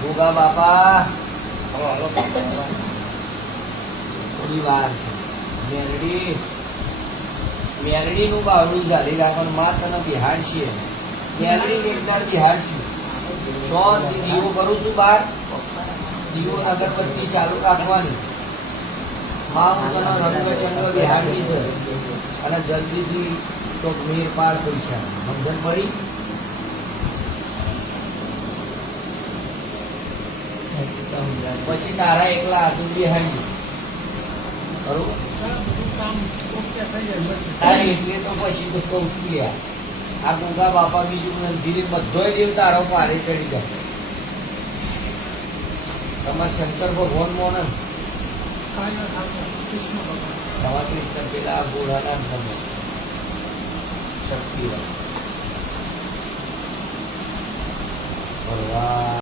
ગોગા બાપા થોડી વાર છે. મેલડી નું બાવડું ચાલી રાખવાનું માં તને બિહાડ છે. મેલડી એકદાર બિહાડ છે. દીવો કરું છું બાર દીવો અગરબત્તી ચાલુ રાખવાની. માં હું તને રંગચંગ બિહાડવી છે અને જલ્દીથી ચોક મેર પાર પૈસા સમજણ પડી. પછી તારા એકલા હાથું બિહાડી બરોબર. એટલે તો પછી તો કઉ છું યાર આ ગોગા બાપા બીજું ધીરે બધો દેવ તારો પારે ચડી જાય. તમારે શંકર ભગવાન મોને તમારા કૃષ્ણ પેલા ભોળાનાથ શક્તિ ભગવાન